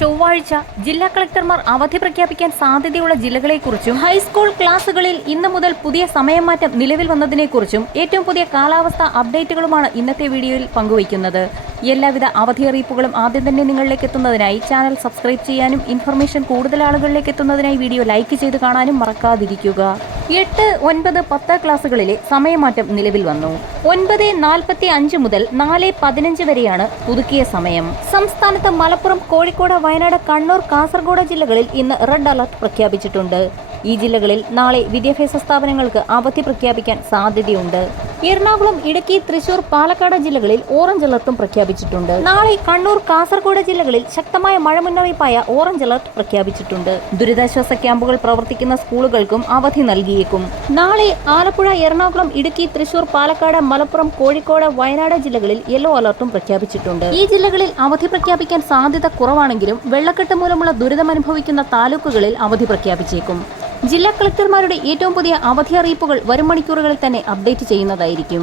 ചൊവ്വാഴ്ച ജില്ലാ കളക്ടർമാർ അവധി പ്രഖ്യാപിക്കാൻ സാധ്യതയുള്ള ജില്ലകളെക്കുറിച്ചും ഹൈസ്കൂൾ ക്ലാസുകളിൽ ഇന്ന് മുതൽ പുതിയ സമയമാറ്റം നിലവിൽ വന്നതിനെക്കുറിച്ചും ഏറ്റവും പുതിയ കാലാവസ്ഥ അപ്ഡേറ്റുകളുമാണ് ഇന്നത്തെ വീഡിയോയിൽ പങ്കുവയ്ക്കുന്നത്. എല്ലാവിധ അവധി അറിയിപ്പുകളും ആദ്യം തന്നെ നിങ്ങളിലേക്ക് എത്തുന്നതിനായി ചാനൽ സബ്സ്ക്രൈബ് ചെയ്യാനും ഇൻഫർമേഷൻ കൂടുതൽ ആളുകളിലേക്ക് എത്തുന്നതിനായി വീഡിയോ ലൈക്ക് ചെയ്ത് കാണാനും മറക്കാതിരിക്കുക. എട്ട് ഒൻപത് പത്ത് ക്ലാസ്സുകളിലെ സമയമാറ്റം നിലവിൽ വന്നു. ഒൻപത് നാൽപ്പത്തി അഞ്ച് മുതൽ നാല് പതിനഞ്ച് വരെയാണ് പുതുക്കിയ സമയം. സംസ്ഥാനത്ത് മലപ്പുറം കോഴിക്കോട് വയനാട് കണ്ണൂർ കാസർഗോഡ് ജില്ലകളിൽ ഇന്ന് റെഡ് അലർട്ട് പ്രഖ്യാപിച്ചിട്ടുണ്ട്. ഈ ജില്ലകളിൽ നാളെ വിദ്യാഭ്യാസ സ്ഥാപനങ്ങൾക്ക് അവധി പ്രഖ്യാപിക്കാൻ സാധ്യതയുണ്ട്. എറണാകുളം ഇടുക്കി തൃശൂർ പാലക്കാട് ജില്ലകളിൽ ഓറഞ്ച് അലർട്ടും പ്രഖ്യാപിച്ചിട്ടുണ്ട്. നാളെ കണ്ണൂർ കാസർഗോഡ് ജില്ലകളിൽ ശക്തമായ മഴ മുന്നറിയിപ്പായ ഓറഞ്ച് അലർട്ട് പ്രഖ്യാപിച്ചിട്ടുണ്ട്. ദുരിതാശ്വാസ ക്യാമ്പുകൾ പ്രവർത്തിക്കുന്ന സ്കൂളുകൾക്കും അവധി നൽകിയേക്കും. നാളെ ആലപ്പുഴ എറണാകുളം ഇടുക്കി തൃശൂർ പാലക്കാട് മലപ്പുറം കോഴിക്കോട് വയനാട് ജില്ലകളിൽ യെല്ലോ അലർട്ടും പ്രഖ്യാപിച്ചിട്ടുണ്ട്. ഈ ജില്ലകളിൽ അവധി പ്രഖ്യാപിക്കാൻ സാധ്യത കുറവാണെങ്കിലും വെള്ളക്കെട്ട് മൂലമുള്ള ദുരിതമനുഭവിക്കുന്ന താലൂക്കുകളിൽ അവധി പ്രഖ്യാപിച്ചേക്കും. ജില്ലാ കളക്ടർമാരുടെ ഏറ്റവും പുതിയ അവധി അറിയിപ്പുകൾ വരും മണിക്കൂറുകളിൽ തന്നെ അപ്ഡേറ്റ് ചെയ്യുന്നതായിരിക്കും